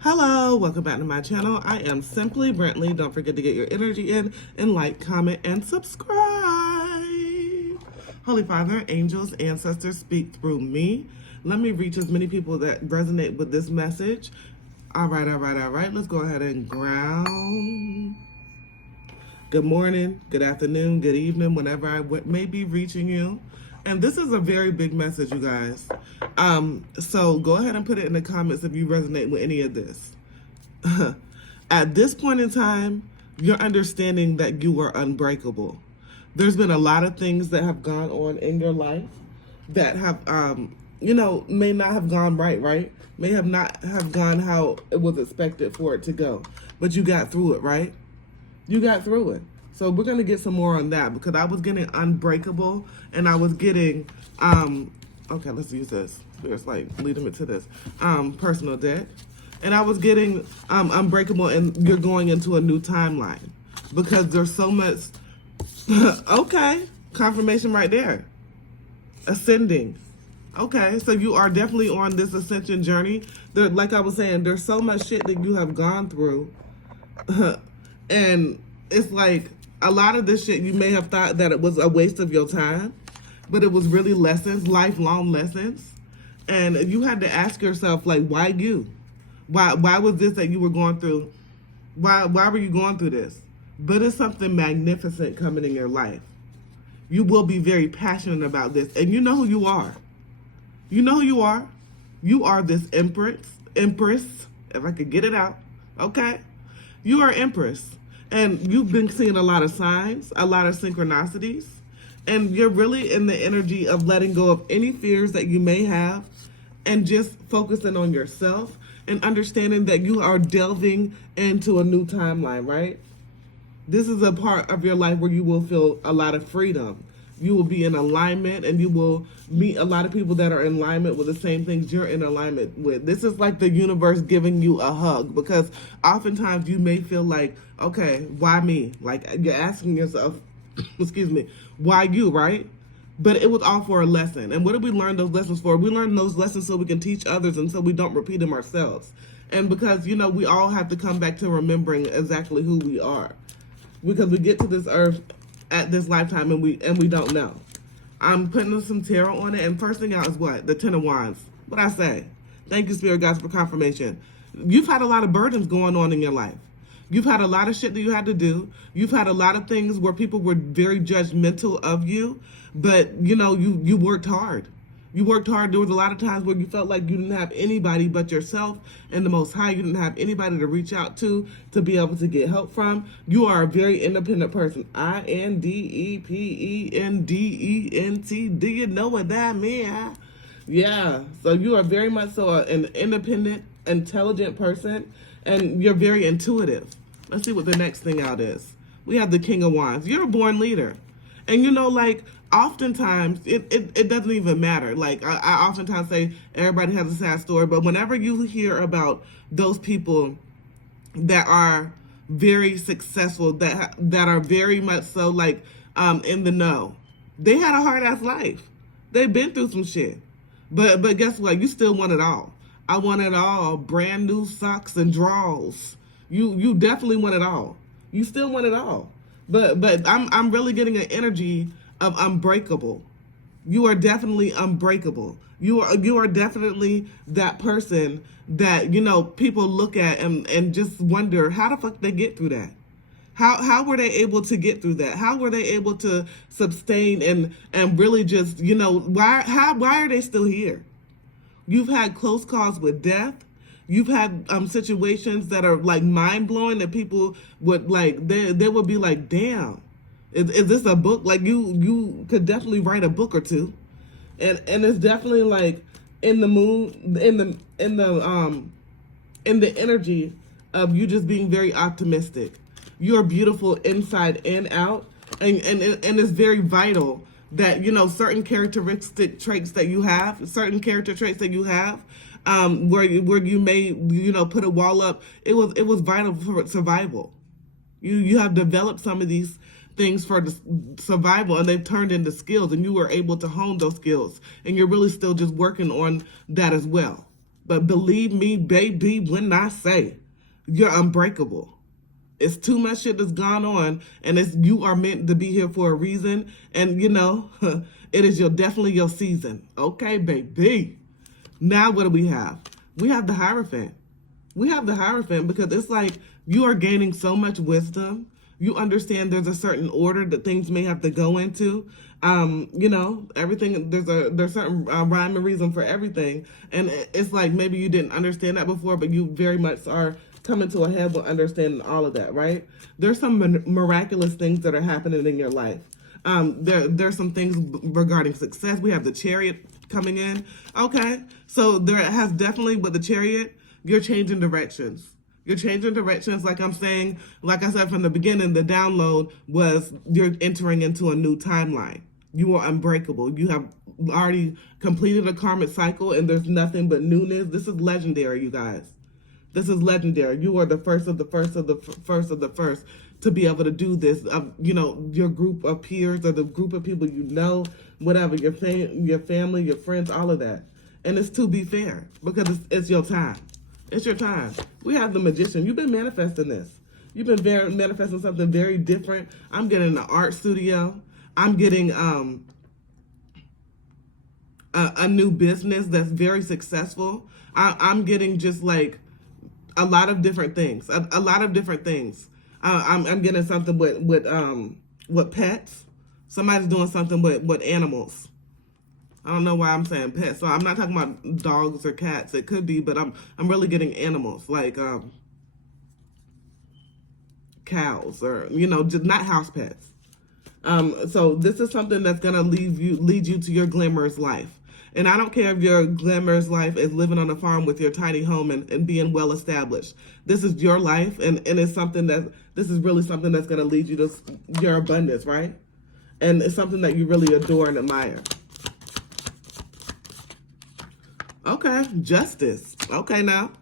Hello, welcome back to my channel. I am Simply Brentley. Don't forget to get your energy in and like, comment, and subscribe. Holy Father, angels, ancestors, speak through me. Let me reach as many people that resonate with this message. All right. Let's go ahead and ground. Good morning, good afternoon, good evening, whenever I may be reaching you. And this is a very big message, you guys. So go ahead and put it in the comments if you resonate with any of this. At this point in time, you're understanding that you are unbreakable. There's been a lot of things that have gone on in your life that have, may not have gone right? May have not have gone how it was expected for it to go. But you got through it, right? You got through it. So we're going to get some more on that because I was getting unbreakable and I was getting, okay, let's use this. There's like leading me to this, personal debt. And I was getting unbreakable and you're going into a new timeline because there's so much, okay, confirmation right there. Ascending. Okay, so you are definitely on this ascension journey. There, like I was saying, there's so much shit that you have gone through. And it's like a lot of this shit you may have thought that it was a waste of your time, but it was really lessons, lifelong lessons. And you had to ask yourself, like, why you? Why was this that you were going through? Why were you going through this? But it's something magnificent coming in your life. You will be very passionate about this. And you know who you are. You know who you are. You are this empress, if I could get it out, okay? You are empress. And you've been seeing a lot of signs, a lot of synchronicities, and you're really in the energy of letting go of any fears that you may have and just focusing on yourself and understanding that you are delving into a new timeline, right? This is a part of your life where you will feel a lot of freedom. You will be in alignment and you will meet a lot of people that are in alignment with the same things you're in alignment with. This is like the universe giving you a hug because oftentimes you may feel like, okay, why me? Like you're asking yourself, excuse me, why you, right? But it was all for a lesson. And what did we learn those lessons for? We learned those lessons so we can teach others and so we don't repeat them ourselves. And because, we all have to come back to remembering exactly who we are. Because we get to this earth at this lifetime and we don't know. I'm putting some tarot on it, and first thing out is what? The Ten of Wands. What I say? Thank you, Spirit Guides, for confirmation. You've had a lot of burdens going on in your life. You've had a lot of shit that you had to do. You've had a lot of things where people were very judgmental of you, but you worked hard. You worked hard. There was a lot of times where you felt like you didn't have anybody but yourself and the Most High. You didn't have anybody to reach out to be able to get help from. You are a very independent person. Independent. Do you know what that means? Yeah. So you are very much so an independent, intelligent person, and you're very intuitive. Let's see what the next thing out is. We have the King of Wands. You're a born leader. And oftentimes it doesn't even matter. Like I oftentimes say everybody has a sad story, but whenever you hear about those people that are very successful, that are very much so like in the know, they had a hard ass life. They've been through some shit. But guess what? You still want it all. I want it all. Brand new socks and drawers. You definitely want it all. You still want it all. But I'm really getting an energy of unbreakable. You are definitely unbreakable. You are definitely that person that people look at and just wonder how the fuck they get through that. How were they able to get through that? How were they able to sustain and really just why are they still here? You've had close calls with death. You've had situations that are like mind blowing that people would like. They would be like, "Damn, is this a book?" Like you could definitely write a book or two, and it's definitely like in the moon, in the energy of you just being very optimistic. You're beautiful inside and out, and it's very vital that certain character traits that you have, where you may put a wall up. It was vital for survival. You have developed some of these things for the survival, and they've turned into skills, and you were able to hone those skills, and you're really still just working on that as well. But believe me, baby, when I say you're unbreakable. It's too much shit that's gone on, and you are meant to be here for a reason. And you know, it is definitely your season. Okay, baby. Now what do we have? We have the Hierophant. We have the Hierophant because it's like you are gaining so much wisdom. You understand there's a certain order that things may have to go into. You know, everything, there's certain rhyme and reason for everything. And it's like maybe you didn't understand that before, but you very much are coming to a head with understanding all of that, right? There's some miraculous things that are happening in your life. There's some things regarding success. We have the Chariot coming in. Okay, so there has definitely, with the Chariot, you're changing directions. You're changing directions, like I'm saying, like I said from the beginning, the download was you're entering into a new timeline. You are unbreakable. You have already completed a karmic cycle, and there's nothing but newness. This is legendary, you guys. This is legendary. You are the first of the first of the first of the first to be able to do this. You know, your group of peers or the group of people you know, whatever, your family, your friends, all of that. And it's to be fair because it's your time. It's your time. We have the Magician. You've been manifesting this. You've been manifesting something very different. I'm getting an art studio. I'm getting a new business that's very successful. I'm getting just like a lot of different things. A lot of different things. I'm getting something with pets. Somebody's doing something with animals. I don't know why I'm saying pets. So I'm not talking about dogs or cats. It could be, but I'm really getting animals like cows or, you know, just not house pets. So this is something that's gonna lead you to your glamorous life. And I don't care if your glamorous life is living on a farm with your tiny home and being well established. This is your life, and it's something this is really something that's gonna lead you to your abundance, right? And it's something that you really adore and admire. Okay, justice. Okay, now,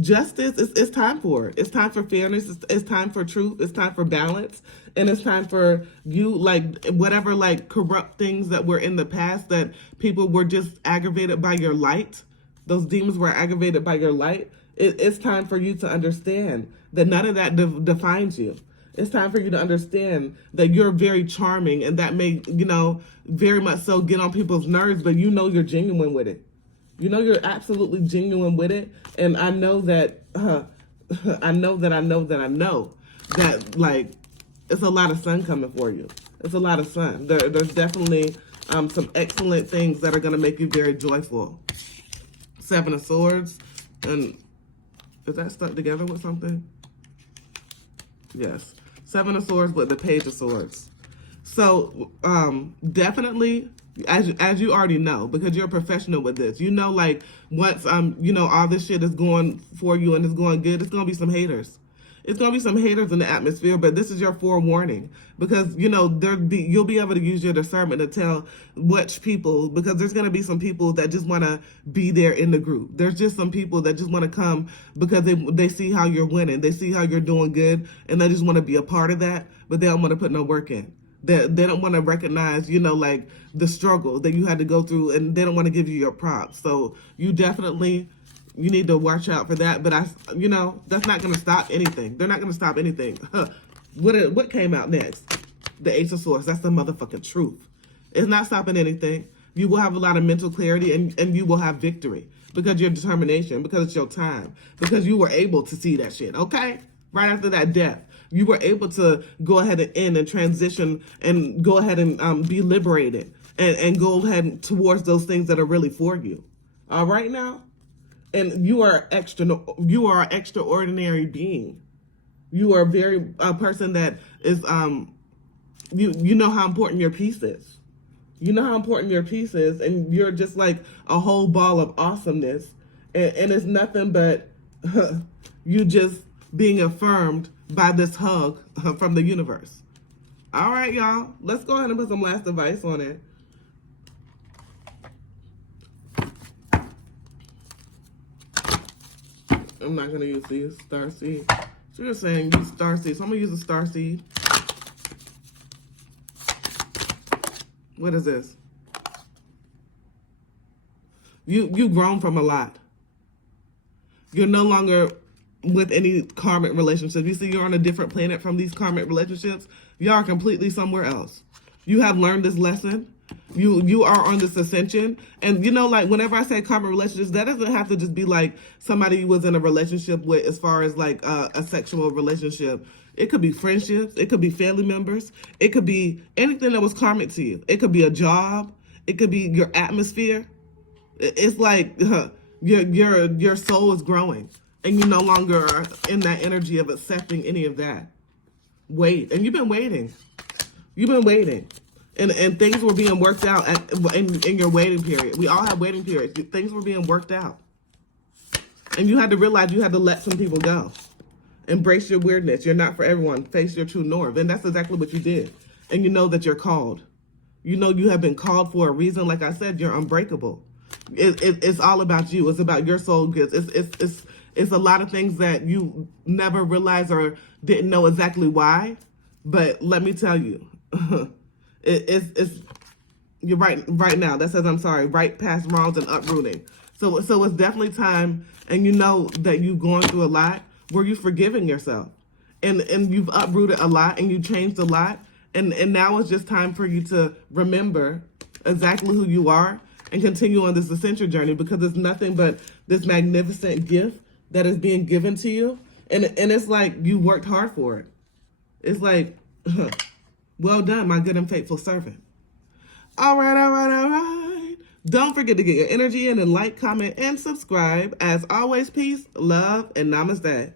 justice, it's time for it. It's time for fairness. It's time for truth. It's time for balance. And it's time for you, like, whatever, like, corrupt things that were in the past that people were just aggravated by your light. Those demons were aggravated by your light. It's time for you to understand that none of that defines you. It's time for you to understand that you're very charming, and that may, you know, very much so get on people's nerves, but you know you're genuine with it. You know you're absolutely genuine with it, and I know that, I know that, like, it's a lot of sun coming for you. It's a lot of sun. There's definitely some excellent things that are going to make you very joyful. Seven of Swords, and is that stuck together with something? Yes. Seven of Swords with the Page of Swords. So, definitely, as you already know, because you're a professional with this, you know, like, once, you know, all this shit is going for you and it's going good, it's going to be some haters. It's going to be some haters in the atmosphere, but this is your forewarning because, you know, you'll be able to use your discernment to tell which people, because there's going to be some people that just want to be there in the group. There's just some people that just want to come because they see how you're winning. They see how you're doing good, and they just want to be a part of that, but they don't want to put no work in. They don't want to recognize, you know, like, the struggle that you had to go through, and they don't want to give you your props. So you definitely... you need to watch out for that, but you know, that's not going to stop anything. They're not going to stop anything. What came out next? The Ace of Swords. That's the motherfucking truth. It's not stopping anything. You will have a lot of mental clarity, and you will have victory because your determination, because it's your time, because you were able to see that shit. Okay, right after that death, you were able to go ahead and end and transition and go ahead and be liberated and go ahead towards those things that are really for you. All right now. And you are an extraordinary being. You are a person that is, you know how important your piece is. You know how important your piece is, and you're just like a whole ball of awesomeness. And it's nothing but you just being affirmed by this hug from the universe. All right, y'all. Let's go ahead and put some last advice on it. I'm not going to use the star seed. So you're saying use star seed. So I'm going to use a star seed. What is this? You've grown from a lot. You're no longer with any karmic relationship. You see, you're on a different planet from these karmic relationships. You are completely somewhere else. You have learned this lesson. You are on this ascension. And, you know, like, whenever I say karmic relationships, that doesn't have to just be like somebody you was in a relationship with as far as like a sexual relationship. It could be friendships. It could be family members. It could be anything that was karmic to you. It could be a job. It could be your atmosphere. It's like your soul is growing, and you no longer are in that energy of accepting any of that. Wait, and you've been waiting. You've been waiting, and things were being worked out in your waiting period. We all have waiting periods. Things were being worked out, and you had to realize you had to let some people go. Embrace your weirdness. You're not for everyone. Face your true north, and that's exactly what you did. And you know that you're called. You know you have been called for a reason. Like I said, you're unbreakable. It's all about you. It's about your soul gifts. It's a lot of things that you never realized or didn't know exactly why. But let me tell you, it's you're right now. That says I'm sorry. Right past wrongs and uprooting. So it's definitely time, and you know that you've gone through a lot where you've forgiven yourself, and you've uprooted a lot, and you changed a lot, and now it's just time for you to remember exactly who you are and continue on this ascension journey, because it's nothing but this magnificent gift that is being given to you. And it's like you worked hard for it. It's like, well done, my good and faithful servant. All right. Don't forget to get your energy in and like, comment, and subscribe. As always, peace, love, and namaste.